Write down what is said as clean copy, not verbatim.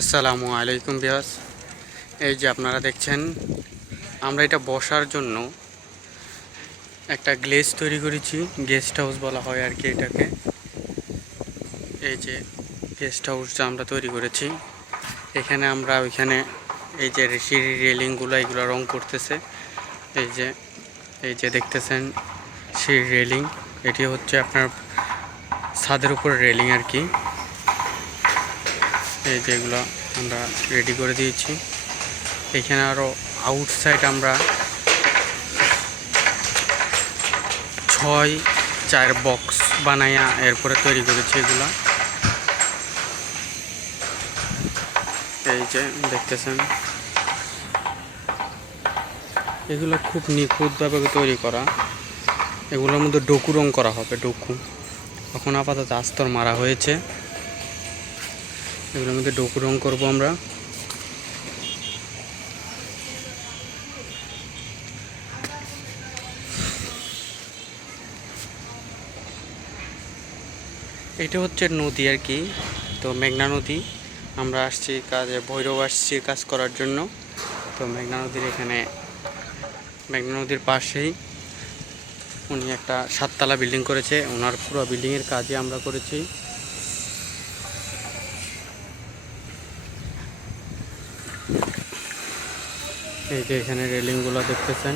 আসসালামু আলাইকুম ভিউয়ার্স। এই যে আপনারা দেখছেন, আমরা এটা বসার জন্য একটা গ্লেজ তৈরি করেছি। গেস্ট হাউস বলা হয় আর কি এটাকে। এই যে গেস্ট হাউসটা আমরা তৈরি করেছি, এখানে আমরা ওইখানে এই যে সিঁড়ি রেলিংগুলো এগুলো রং করতেছে। এই যে দেখতেছেন সিঁড়ি রেলিং, এটি হচ্ছে আপনার ছাদের উপর রেলিং আর কি। এই যেগুলো আমরা রেডি করে দিয়েছি। এখানে আরও আউটসাইড আমরা 6-4 বক্স বানাইয়া এরপরে তৈরি করেছি এগুলা। এই যে দেখতেছেন, এগুলো খুব নিখুঁতভাবে তৈরি করা। এগুলোর মধ্যে ডোকু রং করা হবে, ডোকু। এখন আপাতত আস্তর মারা হয়েছে, এগুলোর মধ্যে ডোকু রং করবো আমরা। এটা হচ্ছে নদী আর কি, তো মেঘনা নদী। আমরা আসছি কাজে, ভৈরব আসছি কাজ করার জন্য। তো মেঘনা নদীর এখানে, মেঘনা নদীর পাশেই উনি একটা 7তলা বিল্ডিং করেছে, ওনার পুরো বিল্ডিংয়ের কাজই আমরা করেছি। এই যে এখানে রেলিংগুলো দেখতেছেন।